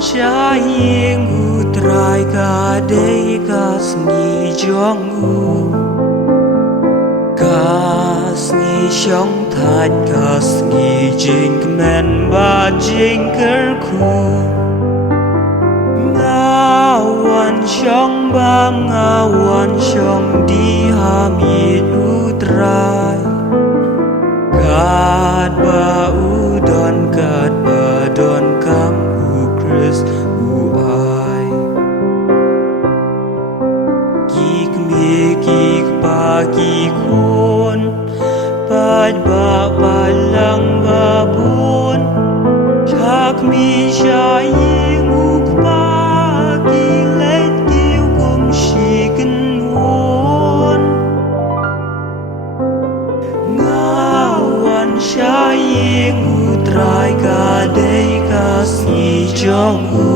Shaying utrai ka dei kas ni jongu kas ni shong thạch kas ni jing men ba jing ker khu ngawan shong ba ngawan shong di hamid utrai kat ba udon kat ba don kam Chris uai Kik mi kik pa kik hon Pad ba palang ba bon Chak mi shaying uk pa Ki let kiu kum shikin hon Ngawan shaying utrai ka dei kas ni jongu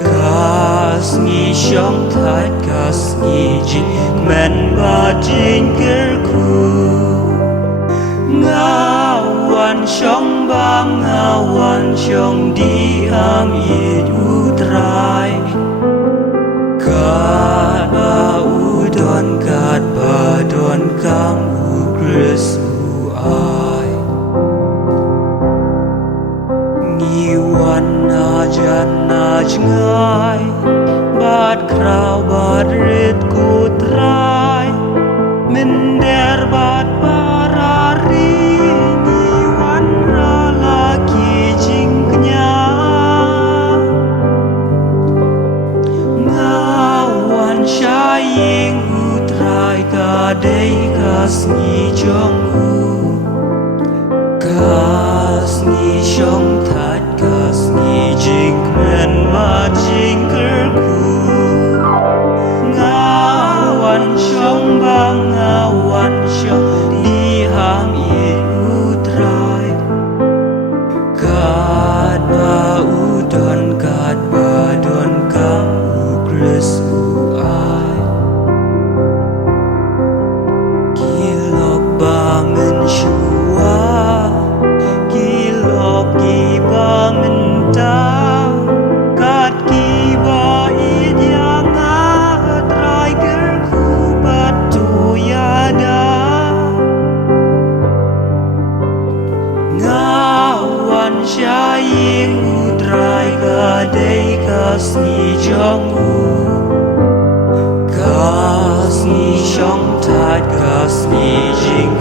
kas ni shong thạch kas ni jing men ba jing ker khu ngawan shong ba ngawan shong di am yit utrai kat ba udon kat ba don kam u Chris uai Wan na jan na ngai bad krau bad rit ku trai min der bad parari ni wan ra la ki jing nya ngawan shaying utrai ka dei kas ni jong u kas ni shong thạch kas ni jing men ma jing ker khu ngawan shong ba ngawan shong di ham ye utrai kat ba udon kat ba don kam u Chris uai kilok ba men shua kat ki ba idyang atrai ker khu batu yada ngawan shaying utrai ka dei kas ni jongu kas ni shong thạch kas ni jing